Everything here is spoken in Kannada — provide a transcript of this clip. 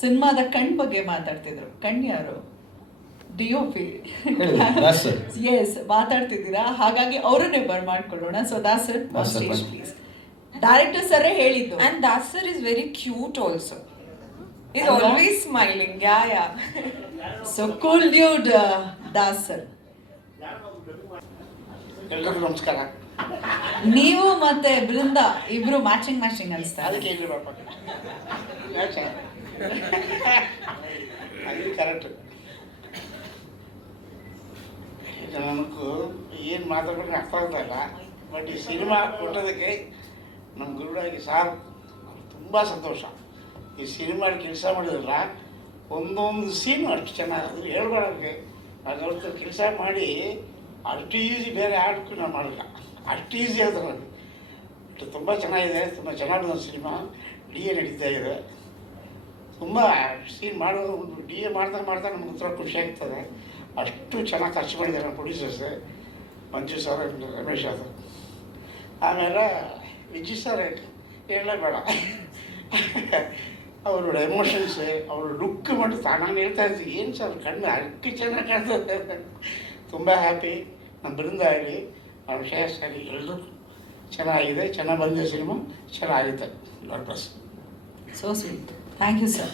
ಸಿನಿಮಾದ ಕಣ್ ಬಗ್ಗೆ ಮಾತಾಡ್ತಿದ್ರು. ಕಣ್ ಯಾರು? ಡಿ.ಒ.ಪಿ. ಎಸ್, ಮಾತಾಡ್ತಿದ್ದೀರಾ, ಹಾಗಾಗಿ ಅವರನ್ನೇ ಬರ್ಮಾಡ್ಕೊಳ್ಳೋಣ. So Dasar on stage please. Director ಸರೇ ಹೇಳಿದ್ದು. And Dasar is very cute also. He's always smiling. Yeah. So cool dude Dasar. ಎಲ್ಲರಿಗೂ ನಮಸ್ಕಾರ. ನೀವು ಮತ್ತೆ ಬೃಂದ ಇಬ್ರು ಮ್ಯಾಚಿಂಗ್ ಅನಿಸ್ತಾ? ಅದಕ್ಕೆ ಇಲ್ಲಿ ಬಾಪ ಅದು ಕರೆಕ್ಟ್. ಈಗ ನನಗೂ ಏನು ಮಾತಾಡ್ಬೇಕು ಅರ್ಥ ಆಗ್ತಾಯಿಲ್ಲ. ಬಟ್ ಈ ಸಿನಿಮಾ ಕೊಟ್ಟೋದಕ್ಕೆ ನಮ್ಮ ಗುರುಡಾಗಿ ಸಾರ್ ತುಂಬ ಸಂತೋಷ. ಈ ಸಿನಿಮಾ ಕೆಲಸ ಮಾಡಿದ್ರಲ್ಲ, ಒಂದೊಂದು ಸೀನು ಅಷ್ಟು ಚೆನ್ನಾಗಿ ಹೇಳ್ಬಾರ್ದು. ಅದರ ಕೆಲಸ ಮಾಡಿ ಅಷ್ಟು ಈಸಿ ಬೇರೆ ಆಡಕ್ಕೂ ನಾವು ಮಾಡಿಲ್ಲ, ಅಷ್ಟು ಈಸಿ ಆದ್ರೆ ನನಗೆ ತುಂಬ ಚೆನ್ನಾಗಿದೆ. ತುಂಬ ಚೆನ್ನಾಗಿ ಬಂದ ಸಿನಿಮಾ. ಡಿ.ಎ ನಡೀತಾ ಇದೆ. ತುಂಬ ಸೀನ್ ಮಾಡೋದು ಡಿ.ಎ ಮಾಡ್ತಾ ನಮ್ಗೆ ಒಂಥರ ಖುಷಿ ಆಗ್ತದೆ. ಅಷ್ಟು ಚೆನ್ನಾಗಿ ಖರ್ಚು ಮಾಡಿದ್ದಾರೆ ನಮ್ಮ ಪ್ರೊಡ್ಯೂಸರ್ಸ್, ಮಂಜು ಸರ್, ರಮೇಶ್ ಅದು. ಆಮೇಲೆ ವಿಜಯ್ ಸರ್ ಹೇಳಲೇಬೇಡ, ಅವರ ಎಮೋಷನ್ಸ್, ಅವ್ರ ಲುಕ್ ಮಾಡ್ತಾ ನಾನು ಹೇಳ್ತಾ ಇರ್ತೀನಿ, ಏನು ಸರ್ ಕಣ್ಣು ಅಷ್ಟು ಚೆನ್ನಾಗಿ ಕಾಣ್ತದೆ. ತುಂಬ ಹ್ಯಾಪಿ. ನಮ್ಮ ಬೃಂದ ಆಗಲಿ, ಅವ್ರ ಶ್ರೇಯಸ್ ಆಗಲಿ, ಎಲ್ಲರೂ ಚೆನ್ನಾಗಿದೆ. ಚೆನ್ನಾಗಿ ಬಂದಿದೆ ಸಿನಿಮಾ, ಚೆನ್ನಾಗಿದೆ. Lot plus. So sweet. Thank you sir.